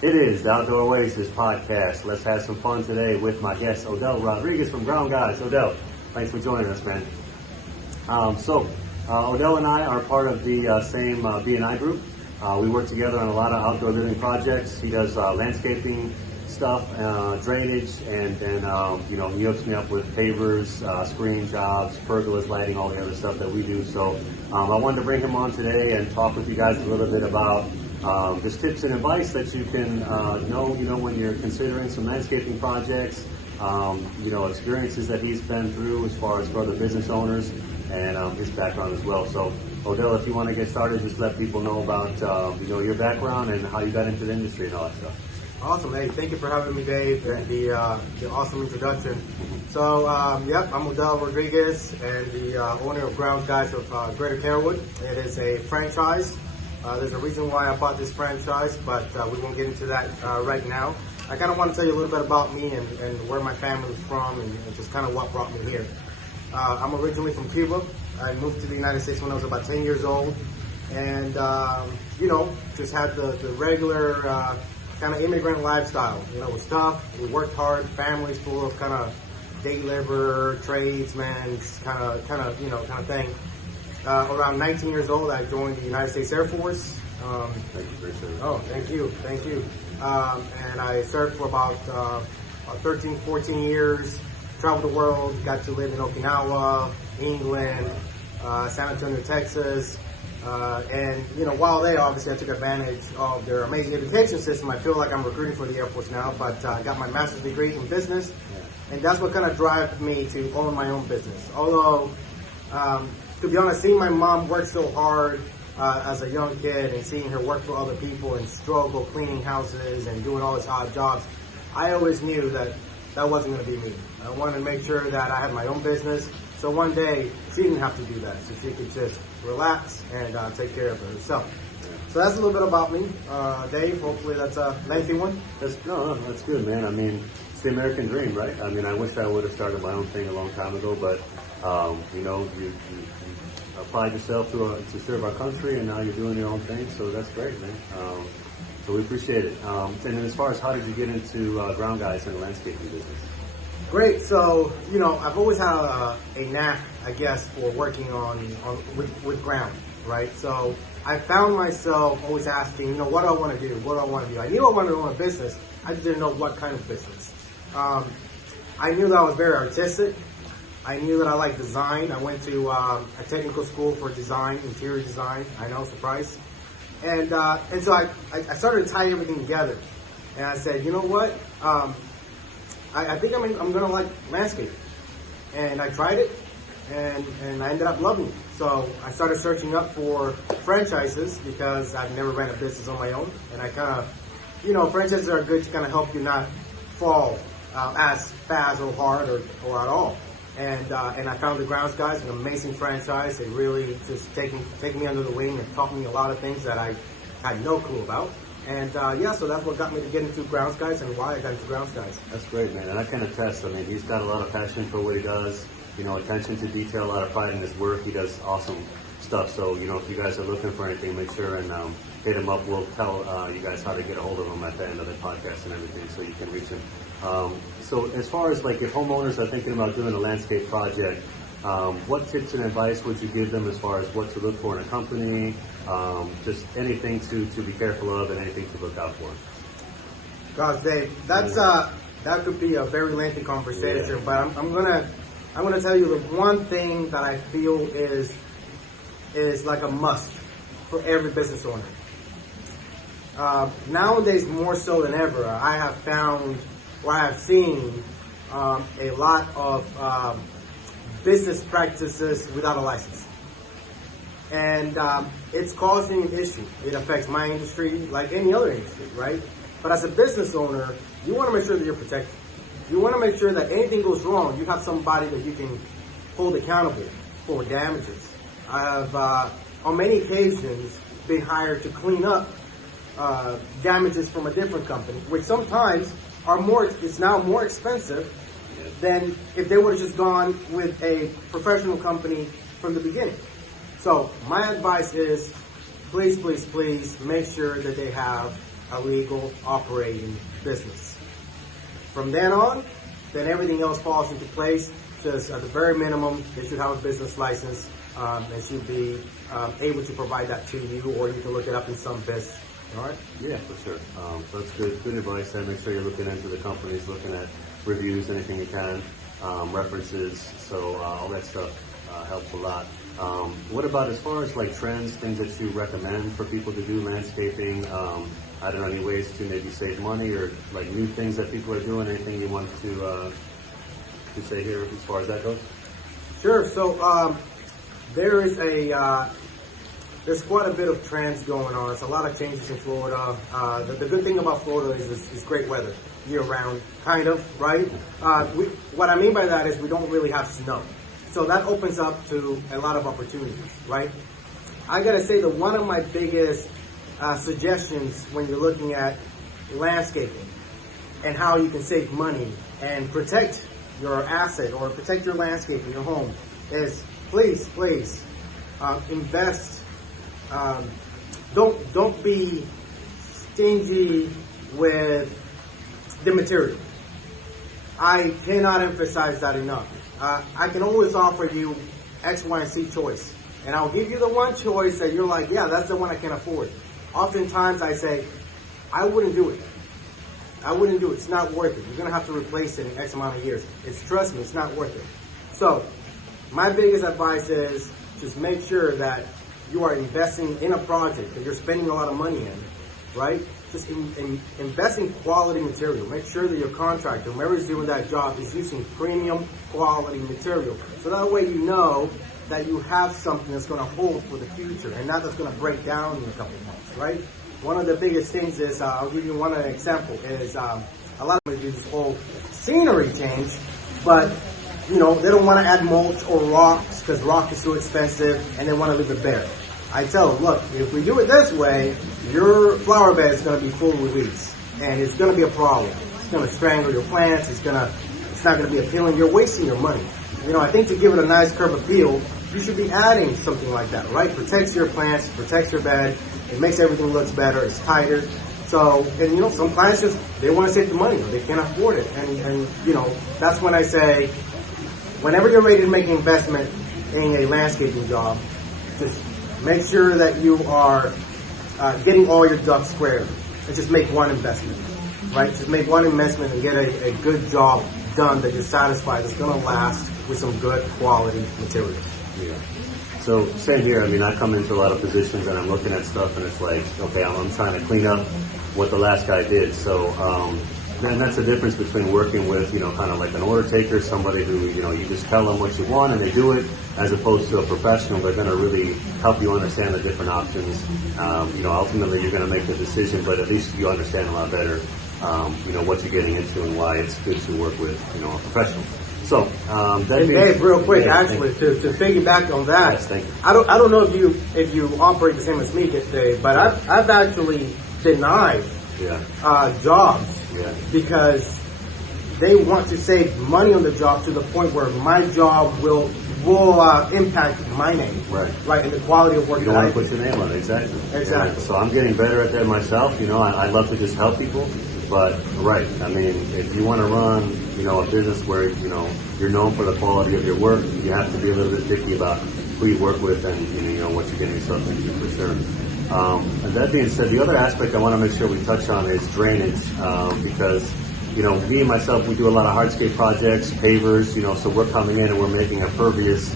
It is the Outdoor Oasis podcast. Let's have some fun today with my guest, Odel Rodriguez from Ground Guys. Odel, thanks for joining us, man. Odel and I are part of the same B&I group. We work together on a lot of outdoor living projects. He does landscaping stuff, drainage, and then he hooks me up with pavers, screen jobs, pergolas, lighting, all the other stuff that we do. So I wanted to bring him on today and talk with you guys a little bit about just tips and advice that you can know when you're considering some landscaping projects. Experiences that he's been through as far as for other business owners and his background as well. So Odel, if you want to get started, just let people know about your background and how you got into the industry and all that stuff. Awesome. Hey, thank you for having me, Dave, and the awesome introduction. So, I'm Odel Rodriguez and the owner of Ground Guys of Carrollwood. It is a franchise. There's a reason why I bought this franchise, but we won't get into that right now. I kind of want to tell you a little bit about me and where my family is from and just kind of what brought me here. I'm originally from Cuba. I moved to the United States when I was about 10 years old, and just had the regular kind of immigrant lifestyle. It was tough. We worked hard. Families full of kind of day laborer, tradesmen, kind of thing. Around 19 years old, I joined the United States Air Force. Thank you for sharing. Oh, thank you. And I served for about 13, 14 years. Traveled the world. Got to live in Okinawa, England, San Antonio, Texas. While there, obviously, I took advantage of their amazing education system. I feel like I'm recruiting for the Air Force now, but I got my master's degree in business, and that's what kind of drives me to own my own business. Although, to be honest, seeing my mom work so hard as a young kid and seeing her work for other people and struggle cleaning houses and doing all these odd jobs, I always knew that wasn't going to be me. I wanted to make sure that I had my own business. So one day, she didn't have to do that. So she could just relax and take care of herself. So that's a little bit about me. Dave, hopefully that's a lengthy one. That's good, man. I mean, it's the American dream, right? I mean, I wish I would have started my own thing a long time ago, but, you applied yourself to serve our country, and now you're doing your own thing, so that's great, man. So we appreciate it. And then as far as how did you get into Ground Guys and the landscaping business? Great. So, I've always had a knack, I guess, for working with ground, right? So I found myself always asking, what do I want to do? What do I want to do? I knew I wanted to own a business. I just didn't know what kind of business. I knew that I was very artistic. I knew that I liked design. I went to a technical school for design, interior design. I know, surprise. And so I started to tie everything together. And I said, you know what? I think I'm going to like landscape. And I tried it, and I ended up loving it. So I started searching up for franchises because I've never ran a business on my own. And I kind of, franchises are good to kind of help you not fall as fast or hard or at all. And I found the Ground Guys, an amazing franchise. They really just take me under the wing and taught me a lot of things that I had no clue about. And so that's what got me to get into Ground Guys and why I got into Ground Guys. That's great, man. And I can attest. I mean, he's got a lot of passion for what he does. Attention to detail, a lot of pride in his work. He does awesome stuff. So, if you guys are looking for anything, make sure and hit him up. We'll tell you guys how to get a hold of him at the end of the podcast and everything, so you can reach him. So as far as if homeowners are thinking about doing a landscape project, what tips and advice would you give them as far as what to look for in a company? Just anything to be careful of and anything to look out for. Gosh, Dave, that could be a very lengthy conversation, but I'm gonna tell you the one thing that I feel is like a must for every business owner. Nowadays, more so than ever, I have found or I have seen a lot of business practices without a license. And it's causing an issue. It affects my industry like any other industry, right? But as a business owner, you want to make sure that you're protected. You want to make sure that anything goes wrong, you have somebody that you can hold accountable for damages. I have, on many occasions, been hired to clean up damages from a different company, which sometimes it's now more expensive than if they would have just gone with a professional company from the beginning. So my advice is, please make sure that they have a legal operating business. From then on, then everything else falls into place. Just at the very minimum, they should have a business license. They should be able to provide that to you, or you can look it up in some biz. All right? Yeah, for sure. That's good advice. And make sure you're looking into the companies, looking at reviews, anything you can, references. So all that stuff helps a lot. What about as far as like trends, things that you recommend for people to do, landscaping? I don't know, any ways to maybe save money or like new things that people are doing? Anything you want to say here as far as that goes? Sure. So there's quite a bit of trends going on. It's a lot of changes in Florida. The good thing about Florida is great weather year round, kind of, right? What I mean by that is we don't really have snow. So that opens up to a lot of opportunities, right? I gotta say that one of my biggest suggestions when you're looking at landscaping and how you can save money and protect your asset or protect your landscape in your home is please invest. Don't be stingy with the material. I cannot emphasize that enough. I can always offer you X, Y, and C choice. And I'll give you the one choice that you're like, yeah, that's the one I can afford. Oftentimes I say, I wouldn't do it. I wouldn't do it. It's not worth it. You're going to have to replace it in X amount of years. Trust me, it's not worth it. So my biggest advice is just make sure that you are investing in a project that you're spending a lot of money in, right? Just invest in quality material. Make sure that your contractor, whoever's doing that job, is using premium quality material. So that way you know that you have something that's going to hold for the future and not that's going to break down in a couple of months, right? One of the biggest things is, I'll give you one example, is a lot of them do this whole scenery change, but you know, they don't want to add mulch or rocks because rock is too expensive and they want to leave it bare. I tell them, look, if we do it this way, your flower bed is going to be full with weeds and it's going to be a problem. It's going to strangle your plants. It's not going to be appealing. You're wasting your money. You know, I think to give it a nice curb appeal, you should be adding something like that, right? Protects your plants, protects your bed. It makes everything look better. It's tighter. So, and you know, some clients they want to save the money. They can't afford it. And you know, that's when I say, whenever you're ready to make an investment in a landscaping job, just make sure that you are getting all your ducks squared and just make one investment, right? Just make one investment and get a good job done that you're satisfied, that's going to last with some good quality materials. Yeah. So same here. I mean, I come into a lot of positions and I'm looking at stuff and it's like, okay, I'm trying to clean up what the last guy did. So then that's the difference between working with, you know, kind of like an order taker, somebody who, you know, you just tell them what you want and they do it, as opposed to a professional. They're going to really help you understand the different options. You know, ultimately you're going to make the decision, but at least you understand a lot better, you know, what you're getting into and why it's good to work with, you know, a professional. So, Dave, real quick, actually, to piggyback on that, yes, thank you. I don't know if you operate the same as me, Dave, but I've actually denied jobs because they want to save money on the job to the point where my job will impact my name, right, and the quality of work. You don't want to put your name on it, exactly. Yeah. So I'm getting better at that myself. You know, I love to just help people. But, right, I mean, if you want to run, you know, a business where, you know, you're known for the quality of your work, you have to be a little bit picky about who you work with and, you know what you're getting yourself into, for sure. And that being said, the other aspect I want to make sure we touch on is drainage, because, you know, me and myself, we do a lot of hardscape projects, pavers, you know, so we're coming in and we're making a pervious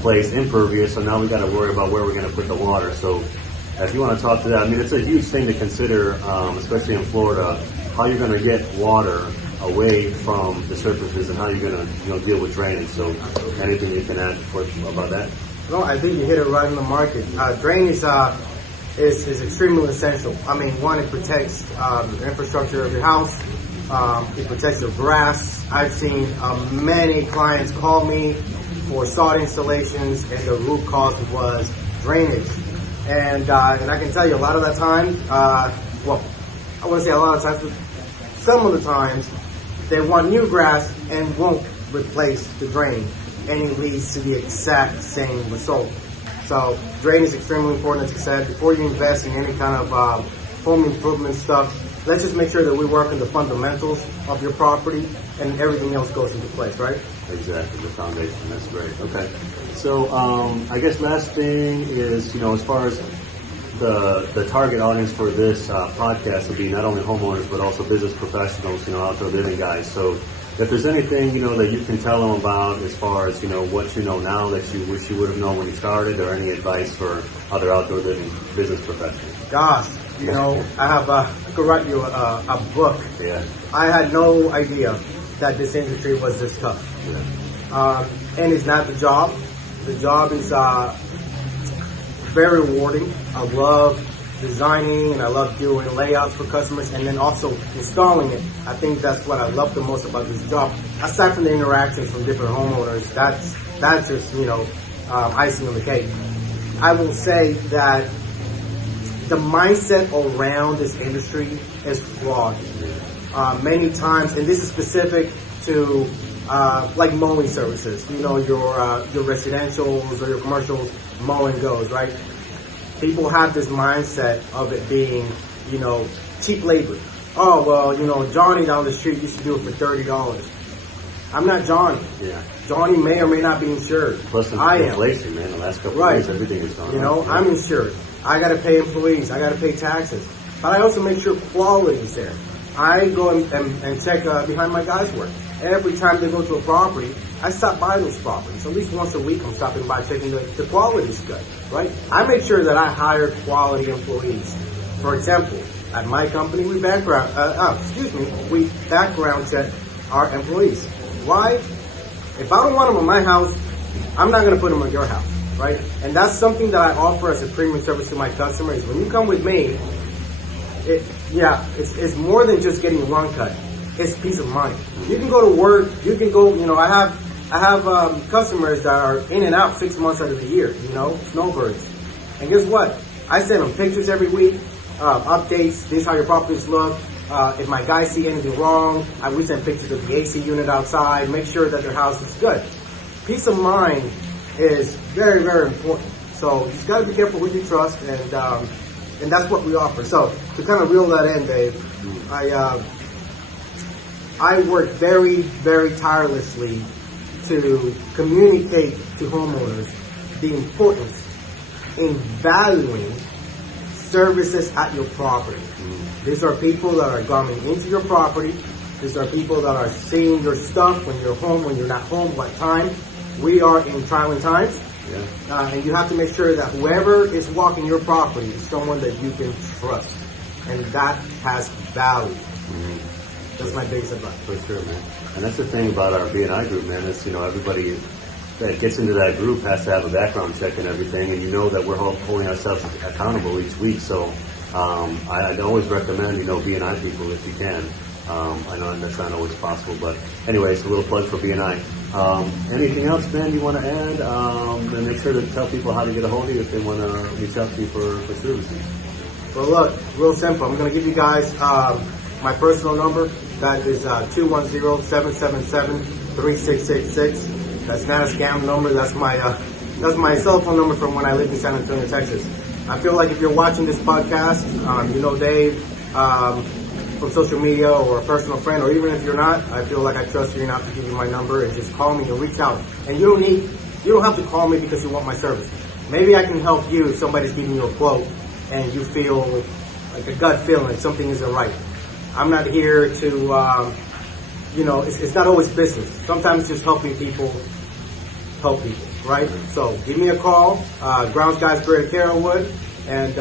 place impervious, so now we got to worry about where we're going to put the water. So if you want to talk to that, I mean, it's a huge thing to consider, especially in Florida, how you're going to get water away from the surfaces and how you're going to, you know, deal with drainage. So anything you can add about that? No, I think you hit it right in the market. Drainage is extremely essential. I mean, one, it protects the infrastructure of your house. It protects your grass. I've seen many clients call me for sod installations, and the root cause was drainage. And I can tell you a lot of that time, well, I want to say a lot of times, but some of the times, they want new grass and won't replace the drain, and it leads to the exact same result. So drainage is extremely important, as I said. Before you invest in any kind of home improvement stuff. Let's just make sure that we work on the fundamentals of your property, and everything else goes into place, right? Exactly, the foundation. That's great. Okay. So I guess last thing is, as far as the target audience for this podcast would be not only homeowners but also business professionals, outdoor living guys. So if there's anything, that you can tell them about as far as, what you know now that you wish you would have known when you started, or any advice for other outdoor living business professionals. Gosh, I could write you a book. Yeah. I had no idea that this industry was this tough. Yeah. And it's not the job. The job is very rewarding. I love designing and I love doing layouts for customers, and then also installing it. I think that's what I love the most about this job. Aside from the interactions from different homeowners, that's just icing on the cake. I will say that the mindset around this industry is flawed. Many times, and this is specific to like mowing services. Your residentials or your commercials, mowing goes, right? People have this mindset of it being, cheap labor. Oh, well, Johnny down the street used to do it for $30. I'm not Johnny. Yeah. Johnny may or may not be insured. Plus I am. inflation, man. The last couple of years, everything is gone up. I'm insured. I got to pay employees. I got to pay taxes. But I also make sure quality is there. I go and check behind my guys' work. Every time they go to a property, I stop by those properties. At least once a week, I'm stopping by checking the quality is good, right? I make sure that I hire quality employees. For example, at my company, we background check our employees. Why? If I don't want them in my house, I'm not going to put them in your house, right? And that's something that I offer as a premium service to my customers. When you come with me, it's more than just getting a lawn cut. It's peace of mind. You can go to work. You can go. I have customers that are in and out 6 months out of the year. Snowbirds. And guess what? I send them pictures every week, updates. This is how your properties look. If my guys see anything wrong, we send pictures of the AC unit outside. Make sure that their house is good. Peace of mind is very, very important. So you just got to be careful with your trust, and that's what we offer. So to kind of reel that in, Dave, I work very, very tirelessly to communicate to homeowners the importance in valuing services at your property. These are people that are coming into your property. These are people that are seeing your stuff when you're home, when you're not home, what time. We are in trying times. Yeah. And you have to make sure that whoever is walking your property is someone that you can trust. And that has value. That's my biggest advice. For sure, man. And that's the thing about our B&I group, man, is, everybody that gets into that group has to have a background check and everything, and that we're holding ourselves accountable each week. So I'd always recommend, B&I people if you can. I know that's not always possible, but anyways, a little plug for B&I. Anything else, Ben, you want to add? And make sure to tell people how to get a hold of you if they want to reach out to you for services. Well, look, real simple. I'm going to give you guys my personal number. That is 210-777-3666. That's not a scam number. That's my cell phone number from when I lived in San Antonio, Texas. I feel like if you're watching this podcast, Dave from social media or a personal friend, or even if you're not, I feel like I trust you enough to give you my number and just call me and reach out. And you don't have to call me because you want my service. Maybe I can help you if somebody's giving you a quote and you feel like a gut feeling something isn't right. I'm not here to, it's not always business. Sometimes just helping people help people, right? So give me a call, Ground Guys of Carrollwood, and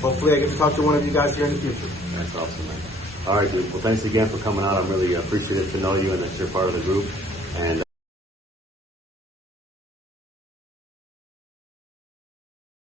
hopefully I get to talk to one of you guys here in the future. That's awesome, man. All right, dude. Well, thanks again for coming out. I'm really appreciative to know you and that you're part of the group. And